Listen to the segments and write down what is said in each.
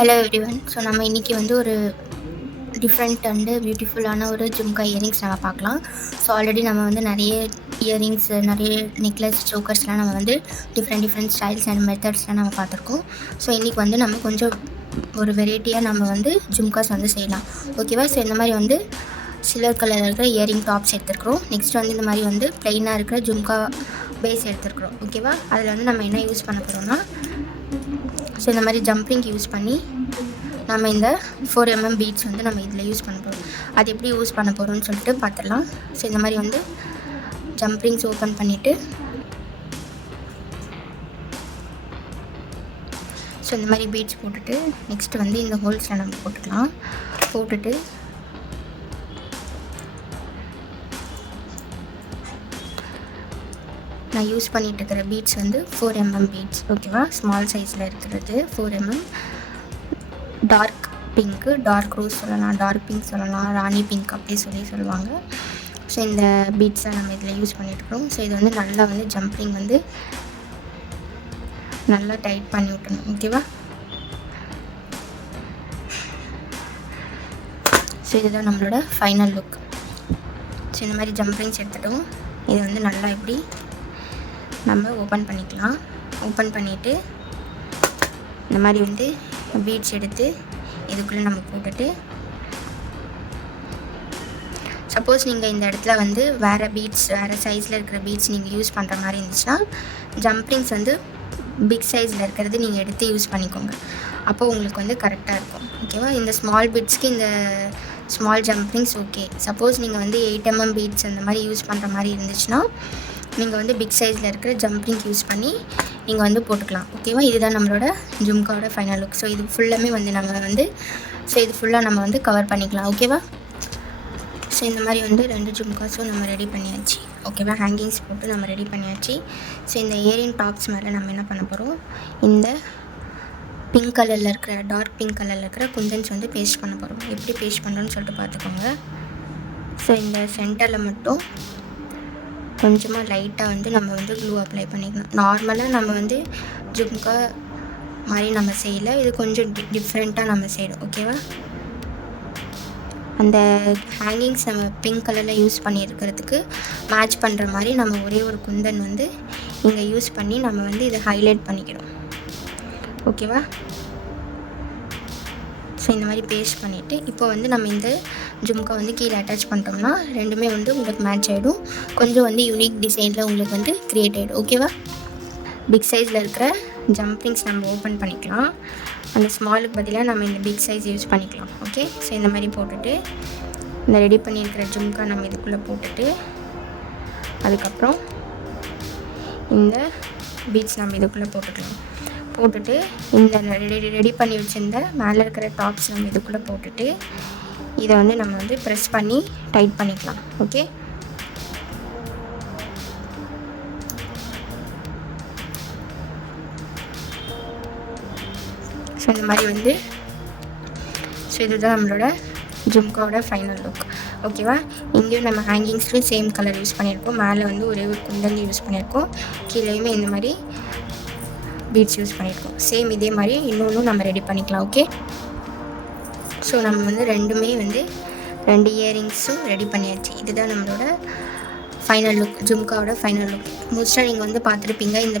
Hello everyone. So நம்ம இன்றைக்கி வந்து ஒரு டிஃப்ரெண்ட் அண்டு பியூட்டிஃபுல்லான ஒரு ஜும்கா இயரிங்ஸ் நம்ம பார்க்கலாம். ஸோ ஆல்ரெடி நம்ம வந்து நிறைய இயரிங்ஸ், நிறைய நெக்லஸ், சோக்கர்ஸ்லாம் நம்ம வந்து டிஃப்ரெண்ட் ஸ்டைல்ஸ் அண்ட் மெத்தட்ஸ்லாம் நம்ம பார்த்துருக்கோம். ஸோ இன்றைக்கி வந்து நம்ம கொஞ்சம் ஒரு வெரைட்டியாக நம்ம வந்து ஜும்காஸ் வந்து செய்யலாம். ஓகேவா? ஸோ இந்த மாதிரி வந்து சில்வர் கலரில் இருக்கிற இயரிங் டாப்ஸ் எடுத்துருக்குறோம். நெக்ஸ்ட் வந்து இந்த மாதிரி வந்து ப்ளைனாக இருக்கிற ஜும்கா பேஸ் எடுத்துருக்குறோம். ஓகேவா? அதில் வந்து நம்ம என்ன யூஸ் பண்ண போகிறோம்னா, ஸோ இந்த மாதிரி ஜம்பிங் யூஸ் பண்ணி நம்ம இந்த 4mm பீட்ஸ் வந்து நம்ம இதில் யூஸ் பண்ண போகிறோம். அது எப்படி யூஸ் பண்ண போகிறோம்னு சொல்லிட்டு பார்த்துடலாம். ஸோ இந்த மாதிரி வந்து ஜம்பிங்ஸ் ஓப்பன் பண்ணிவிட்டு, ஸோ இந்த மாதிரி பீட்ஸ் போட்டுட்டு நெக்ஸ்ட்டு வந்து இந்த ஹோல்ஸில் நம்ம போட்டுக்கலாம். போட்டுட்டு நான் யூஸ் பண்ணிகிட்டு இருக்கிற பீட்ஸ் வந்து 4mm பீட்ஸ். ஓகேவா? ஸ்மால் சைஸில் இருக்கிறது 4mm. Dark pink, dark rose சொல்லலாம், டார்க் பிங்க் சொல்லலாம், ராணி பிங்க் அப்படி சொல்லுவாங்க. ஸோ இந்த பீட்ஸை நம்ம இதில் யூஸ் பண்ணிட்டுருக்கோம். ஸோ இது வந்து நல்லா வந்து ஜம்பிங் வந்து நல்லா டைட் பண்ணி விட்டணும். ஓகேவா? ஸோ இதுதான் நம்மளோட ஃபைனல் லுக். ஸோ இந்த மாதிரி ஜம்பிங்ஸ் எடுத்துட்டோம். இது வந்து நல்லா இப்படி நம்ம ஓப்பன் பண்ணிக்கலாம். ஓப்பன் பண்ணிவிட்டு இந்த மாதிரி வந்து பீட்ஸ் எடுத்து இதுக்குள்ளே நம்ம போட்டுட்டு, சப்போஸ் நீங்கள் இந்த இடத்துல வந்து வேறு பீட்ஸ், வேறு சைஸில் இருக்கிற பீட்ஸ் நீங்கள் யூஸ் பண்ணுற மாதிரி இருந்துச்சுன்னா, ஜம்பிங்ஸ் வந்து பிக் சைஸில் இருக்கிறது நீங்கள் எடுத்து யூஸ் பண்ணிக்கோங்க. அப்போது உங்களுக்கு வந்து கரெக்டாக இருக்கும். ஓகேவா? இந்த ஸ்மால் பீட்ஸ்க்கு இந்த ஸ்மால் ஜம்பிங்ஸ் ஓகே. சப்போஸ் நீங்கள் வந்து 8mm பீட்ஸ் அந்த மாதிரி யூஸ் பண்ணுற மாதிரி இருந்துச்சுன்னா, நீங்கள் வந்து பிக் சைஸில் இருக்கிற ஜம்பிங் யூஸ் பண்ணி நீங்கள் வந்து போட்டுக்கலாம். ஓகேவா? இதுதான் நம்மளோட ஜும்காவோட ஃபைனல் லுக். ஸோ இது ஃபுல்லாமே வந்து நம்ம வந்து இது ஃபுல்லாக நம்ம வந்து கவர் பண்ணிக்கலாம். ஓகேவா? ஸோ இந்த மாதிரி வந்து 2 ஜும்காஸும் நம்ம ரெடி பண்ணியாச்சு. ஓகேவா? ஹேங்கிங்ஸ் போட்டு நம்ம ரெடி பண்ணியாச்சு. ஸோ இந்த இயரிங் டாப்ஸ் மேலே நம்ம என்ன பண்ண போகிறோம், இந்த பிங்க் கலரில் இருக்கிற, டார்க் பிங்க் கலரில் இருக்கிற குந்தன்ஸ் வந்து பேஸ்ட் பண்ண போகிறோம். எப்படி பேஸ்ட் பண்ணுறோன்னு சொல்லிட்டு பார்த்துக்கோங்க. ஸோ இந்த சென்டரில் மட்டும் கொஞ்சமாக லைட்டாக வந்து நம்ம வந்து க்ளூ அப்ளை பண்ணிக்கணும். நார்மலாக நம்ம வந்து ஜும்கா மாதிரி நம்ம செய்யலை, இது கொஞ்சம் டிஃப்ரெண்ட்டாக நம்ம செய்யணும். ஓகேவா? அந்த ஹேங்கிங்ஸ் நம்ம பிங்க் கலரில் யூஸ் பண்ணியிருக்கிறதுக்கு மேட்ச் பண்ணுற மாதிரி நம்ம ஒரே ஒரு குந்தன் வந்து இங்கே யூஸ் பண்ணி நம்ம வந்து இதை ஹைலைட் பண்ணிக்கிறோம். ஓகேவா? ஸோ இந்த மாதிரி பேஸ்ட் பண்ணிவிட்டு இப்போ வந்து நம்ம இந்த ஜும்கா வந்து கீழே அட்டாச் பண்ணிட்டோம்னா ரெண்டுமே வந்து உங்களுக்கு மேட்ச் ஆகிடும். கொஞ்சம் வந்து யூனிக் டிசைனில் உங்களுக்கு வந்து க்ரியேட் ஆகிடும். ஓகேவா? பிக் சைஸில் இருக்கிற ஜம்பிங்ஸ் நம்ம ஓப்பன் பண்ணிக்கலாம். அந்த ஸ்மாலுக்கு பதிலாக நம்ம இந்த பிக் சைஸ் யூஸ் பண்ணிக்கலாம். ஓகே? ஸோ இந்த மாதிரி போட்டுட்டு இந்த ரெடி பண்ணியிருக்கிற ஜும்கா நம்ம இதுக்குள்ளே போட்டுட்டு, அதுக்கப்புறம் இந்த பீட்ஸ் நம்ம இதுக்குள்ளே போட்டுக்கலாம். போட்டுட்டு இந்த ரெடி பண்ணி வச்சுருந்த மேலே இருக்கிற டாப்ஸ் நம்ம இதுக்குள்ளே போட்டுட்டு இதை வந்து நம்ம வந்து ப்ரெஸ் பண்ணி டைட் பண்ணிக்கலாம். ஓகே? ஸோ இந்த மாதிரி வந்து இதுதான் நம்மளோட ஜும்காவோட ஃபைனல் லுக். ஓகேவா? இங்கேயும் நம்ம ஹேங்கிங்ஸ்லேயும் சேம் கலர் யூஸ் பண்ணியிருக்கோம். மேலே வந்து ஒரே ஒரு குந்தன் யூஸ் பண்ணியிருக்கோம். கீழேயுமே இந்த மாதிரி பீட்ஸ் யூஸ் பண்ணியிருக்கோம். சேம் இதே மாதிரி இன்னொன்றும் நம்ம ரெடி பண்ணிக்கலாம். ஓகே? ஸோ நம்ம வந்து ரெண்டுமே வந்து 2 இயரிங்ஸும் ரெடி பண்ணியாச்சு. இதுதான் நம்மளோட ஃபைனல் லுக், ஜும்காவோட ஃபைனல் லுக். மோஸ்ட்டாக நீங்கள் வந்து பார்த்துருப்பீங்க இந்த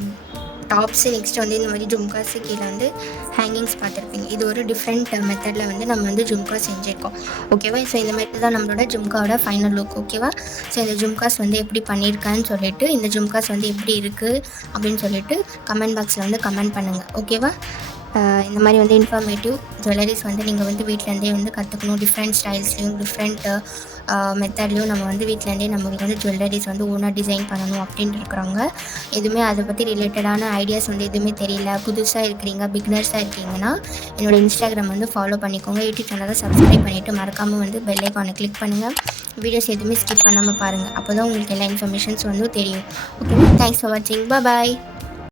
டாப்ஸு, நெக்ஸ்ட்டு வந்து இந்த மாதிரி ஜும்காஸு கீழே வந்து ஹேங்கிங்ஸ் பார்த்துருப்பீங்க. இது ஒரு டிஃப்ரெண்ட் மெத்தடில் வந்து நம்ம வந்து ஜும்கா செஞ்சுருக்கோம். ஓகேவா? ஸோ இந்த மாதிரி தான் நம்மளோட ஜும்காவோட ஃபைனல் லுக். ஓகேவா? ஸோ இந்த ஜும்காஸ் வந்து எப்படி பண்ணியிருக்கான்னு சொல்லிவிட்டு, இந்த ஜும்காஸ் வந்து எப்படி இருக்குது அப்படின்னு சொல்லிட்டு கமெண்ட் பாக்ஸில் வந்து கமெண்ட் பண்ணுங்கள். ஓகேவா? இந்த மாதிரி வந்து இன்ஃபர்மேட்டிவ் ஜுவல்லரிஸ் வந்து நீங்கள் வந்து வீட்டிலேருந்தே வந்து கற்றுக்கணும். டிஃப்ரெண்ட் ஸ்டைல்ஸ்லையும் டிஃப்ரெண்ட் மெத்தட்லையும் நம்ம வந்து வீட்டிலேருந்தே நம்ம வந்து ஜுவல்லரிஸ் வந்து ஓனாக டிசைன் பண்ணணும் அப்படின்ட்டு இருக்கிறவங்க, எதுவுமே அதை பற்றி ரிலேட்டடான ஐடியாஸ் வந்து எதுவுமே தெரியல, புதுசாக இருக்கிறீங்க, பிகினர்ஸாக இருக்கீங்கன்னா என்னோடய இன்ஸ்டாகிராம் வந்து ஃபாலோ பண்ணிக்கோங்க. யூடியூப் சேனலை சப்ஸ்கிரைப் பண்ணிவிட்டு மறக்காமல் வந்து பெல் ஐக்கானை கிளிக் பண்ணுங்கள். வீடியோஸ் எதுவுமே ஸ்கிப் பண்ணாமல் பாருங்கள். அப்போ தான் உங்களுக்கு எல்லா இன்ஃபர்மேஷன்ஸ் வந்து தெரியும். ஓகே? தேங்க்ஸ் ஃபார் வாட்சிங். பாய்.